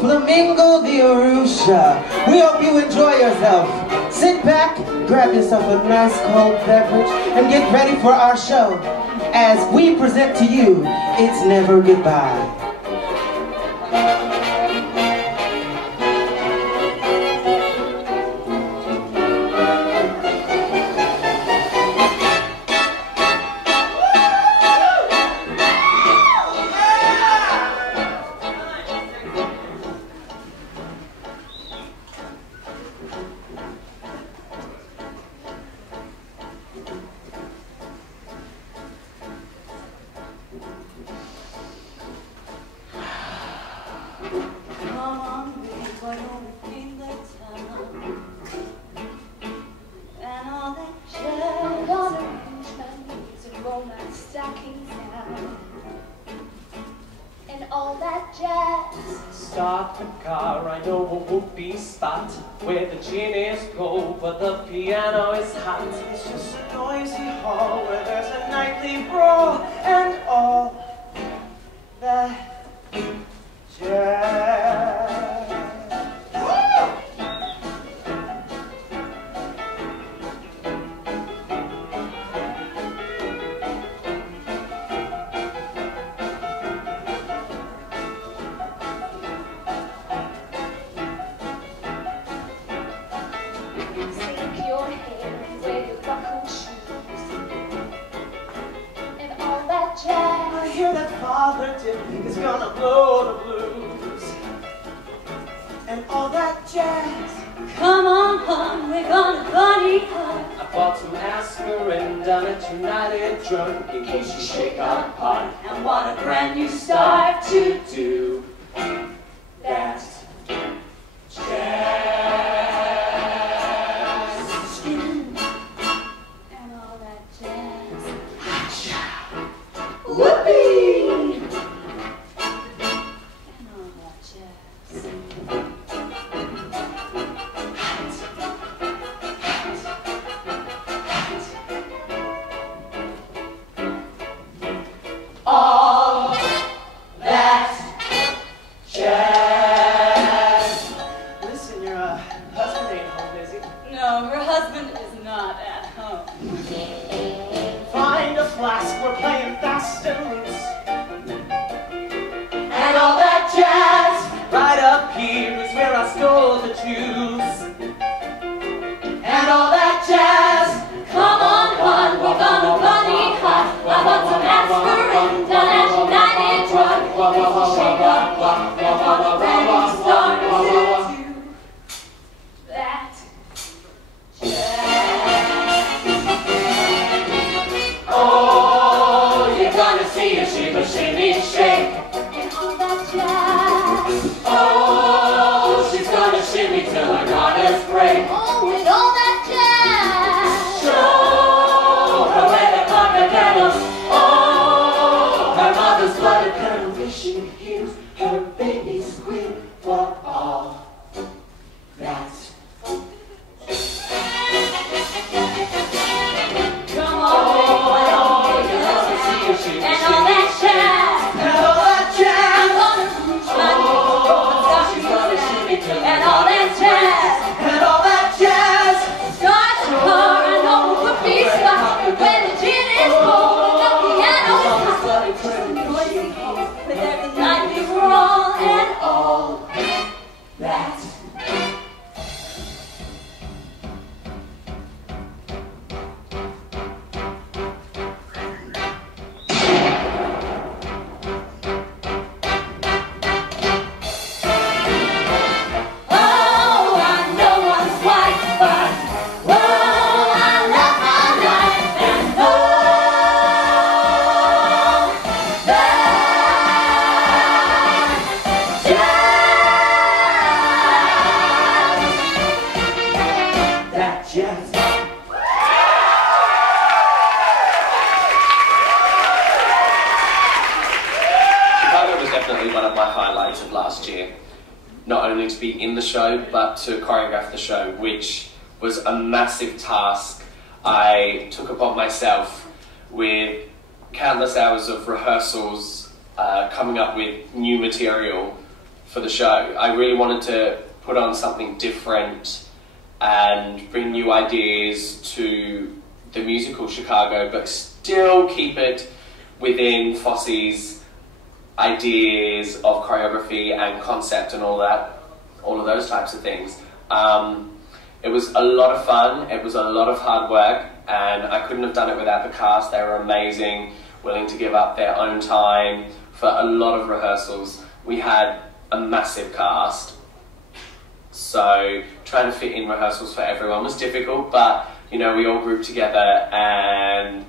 Flamingo the Arusha. We hope you enjoy yourself. Sit back, grab yourself a nice cold beverage, and get ready for our show as we present to you It's Never Goodbye. Start the car, I know a whoopee spot where the gin is cold but the piano is hot. It's just a noisy hall where there's a nightly brawl and all that jazz. I hear that Father Dick is gonna blow the blues and all that jazz. Come on, hon, we're gonna party hard. I bought some aspirin down at United Drug in case you shake our pot. And what a brand new start to do that jazz. And all that jazz. Whoopee! And all that jazz. All that jazz. Listen, your husband ain't home, is he? No, her husband is not at home. Find a flask, we're playing fast and loose. And all that jazz. Right up here is where I stole the juice. And all that jazz. Come on, hon, we're gonna party hard. I bought some aspirin down at United Drug. Shake up, and what a brand new start to that jazz. Oh, you're gonna see a shiver, shimmy, shake. And all that jazz. Oh, she's gonna shimmy till her garters break. Oh, and all that jazz. Show her where the carpet pedals. Oh, her mother's blooded colonel wishing hears her baby squeal for all that. Come on, baby, let me see you shake. And all that jazz. And all that jazz. I'm gonna lose my Oh, she's gonna shimmy till her and all that jazz. and all that jazz. Start the car, I know it would be stuck. When the gin is cold and the piano is hot. Just a noisy hall where there's a nightly brawl and all That. oh, I know one's white, but oh, I love my life and oh, that jazz. That jazz. Chicago was definitely one of my highlights of last year. Not only to be in the show, but to choreograph the show, which was a massive task I took upon myself with countless hours of rehearsals, coming up with new material for the show. I really wanted to put on something different and bring new ideas to the musical Chicago, but still keep it within Fosse's ideas of choreography and concept and all of those types of things. It was a lot of fun, it was a lot of hard work, and I couldn't have done it without the cast. They were amazing, willing to give up their own time for a lot of rehearsals. We had a massive cast, so trying to fit in rehearsals for everyone was difficult, but you know, we all grouped together and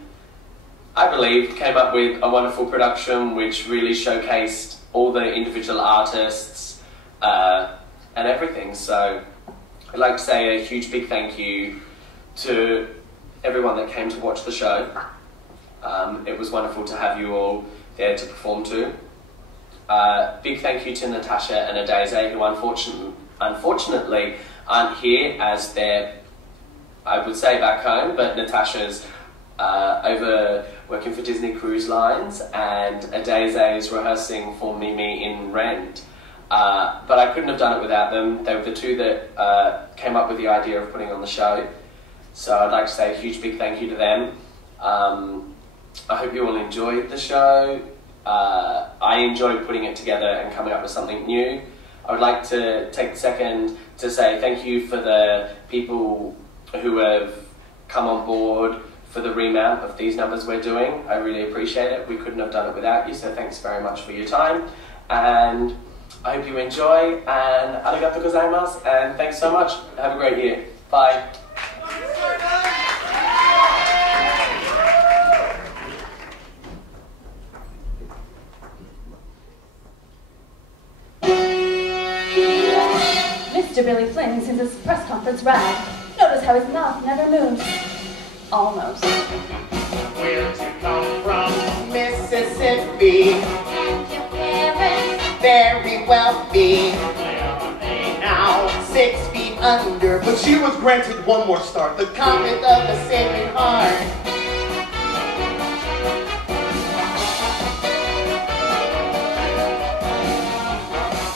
I believe came up with a wonderful production which really showcased all the individual artists and everything. So I'd like to say a huge big thank you to everyone that came to watch the show. It was wonderful to have you all there to perform to. Big thank you to Natasha and Adeze, who unfortunately aren't here as they're, I would say, back home, but Natasha's over working for Disney Cruise Lines and Adeze is rehearsing for Mimi in Rent. But I couldn't have done it without them. They were the two that came up with the idea of putting on the show. So I'd like to say a huge big thank you to them. I hope you all enjoyed the show. I enjoyed putting it together and coming up with something new. I would like to take a second to say thank you for the people who have come on board for the remount of these numbers we're doing. I really appreciate it. We couldn't have done it without you, so thanks very much for your time. And I hope you enjoy, and arigato gozaimasu, and thanks so much. Have a great year. Bye. Mr. Billy Flynn seems his press conference rag. Notice how his mouth never moves. Almost. Where'd you come from? Mississippi. And your parents? Very wealthy. Where are they now? 6 feet under. But she was granted one more start. The Comet of the Sacred Heart.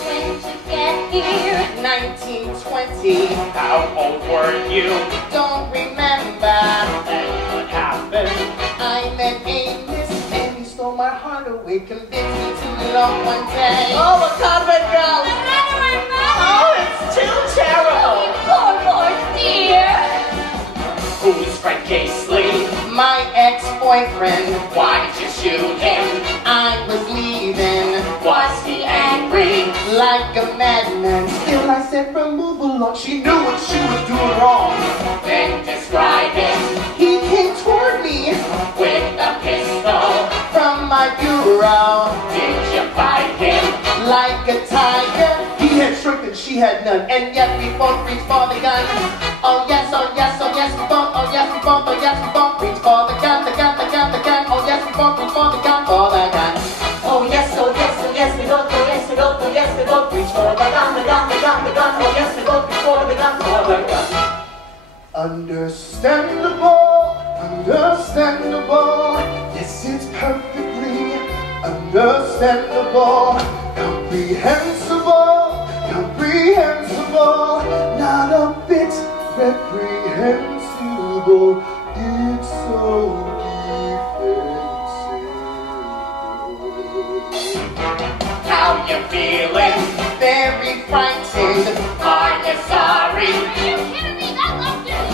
When did you get here? 1920. How old were you? Don't remember. And what happened? I met Amos and he stole my heart away. Convinced me to belong one day. Oh, a convent girl! Oh, it's too terrible! Poor dear. Who's Frank Casely? My ex-boyfriend. Why'd you shoot him? I was leaving. Was he angry? Like a madman. Still I said remove along. She knew what she was doing wrong. Then describe it He came toward me with a pistol. from my bureau. Did you fight him? Like a tiger. He had strength and she had none. And yet we both reached for the gun. Oh yes, oh yes, oh yes we both, oh yes we both, oh yes we both reach for the gun, the gun, the gun, the gun. Oh yes we both reach for the gun, for the gun. Oh yes, oh yes, oh yes, we both, oh yes, we both, oh yes, we both reach for the gun, the gun, the gun, the gun. Oh yes, we both reach for the gun, for the gun. Understandable, understandable. Yes, it's perfectly understandable. Comprehensible, comprehensible. Not a bit reprehensible. It's so defensible. How you feeling? Very frightened. Are you sorry? Are you kidding me? That's awesome.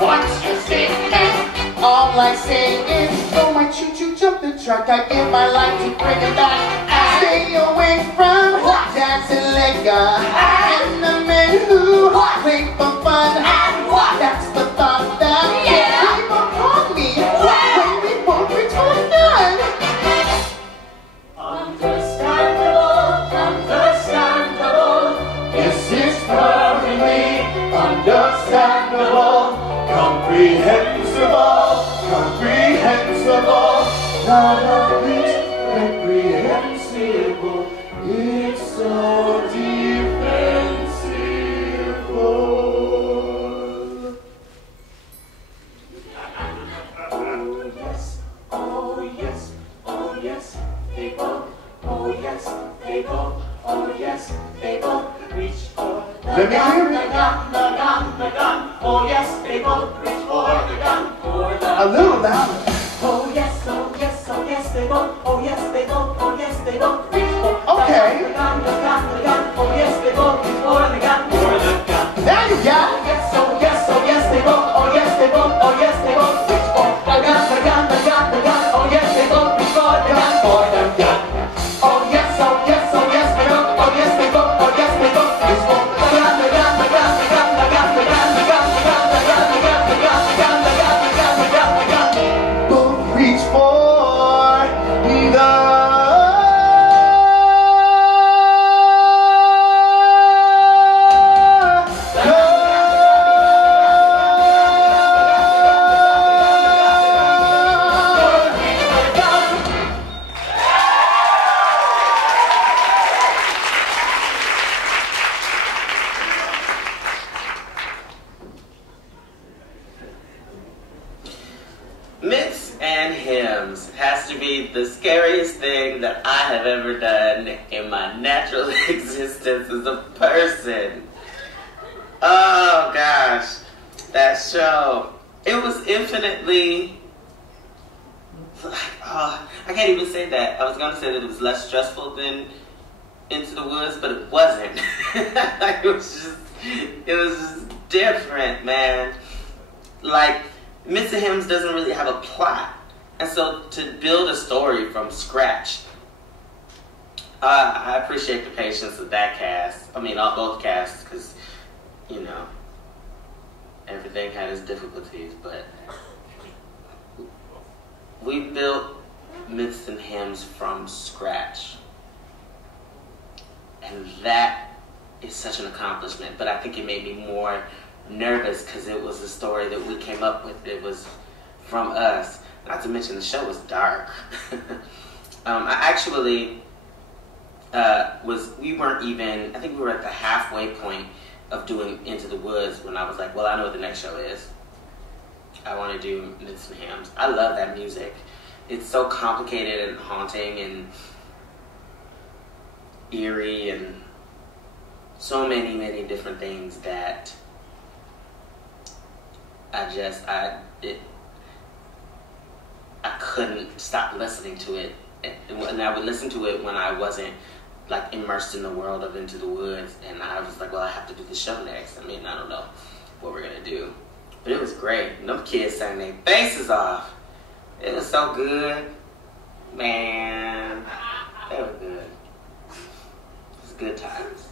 What's your statement? All I say is, though my choo-choo jumped the track, I give my life to bring it back. Stay away from dancing liquor and the men who wait for fun. And what? That's the thought that came upon me when we both returned none. Understandable, understandable. This is perfectly understandable, comprehensible, comprehensible. Not a bit reprehensible. It's so defensible. Oh yes, oh yes, oh yes, they both, oh yes, they both, Oh yes, they both reach for the Let me gun, hear the it. gun, the gun, the gun. Oh yes, they both reach for the gun, for the A little louder. Oh yes, oh yes, oh yes, they both. Oh yes, they both. Oh yes, they both reach for Okay. the gun, the gun, the gun. Oh yes, they both reach for the gun, for the gun. Now you got Oh it. yes, oh yes, oh yes, they both. Oh yes, they both. Oh yes, they both reach for the gun, the gun, the gun, the gun. Oh yes, they both reach for the gun, for the gun. Oh yes, oh yes, oh yes, they both. Oh yes, they both. Oh yes, they both reach for the gun, the gun, the gun, the gun, the gun, the gun, the gun, the gun, the gun, the gun, the gun, the gun, the gun, the gun, the gun, the gun. Both reach for the Myths and hymns has to be the scariest thing that I have ever done in my natural existence as a person. Oh gosh, that show. It was infinitely, I can't even say that. I was going to say that it was less stressful than Into the Woods, but it wasn't. it was just different, man. Like, Myths and Hymns doesn't really have a plot. And so to build a story from scratch, I appreciate the patience of that cast. I mean, both casts, because, you know, everything had its difficulties, but we built Myths and Hymns from scratch. And that is such an accomplishment, but I think it made me more nervous because it was a story that we came up with. It was from us. Not to mention the show was dark. I actually we weren't even, I think we were at the halfway point of doing Into the Woods when I was like, well, I know what the next show is. I want to do Myths and Hymns. I love that music. It's so complicated and haunting and eerie and so many, many different things that I couldn't stop listening to it. And I would listen to it when I wasn't like immersed in the world of Into the Woods, and I was like, well, I have to do the show next. I mean, I don't know what we're gonna do, but it was great. And them kids sang their faces off. It was so good, man. They were good. It was good times.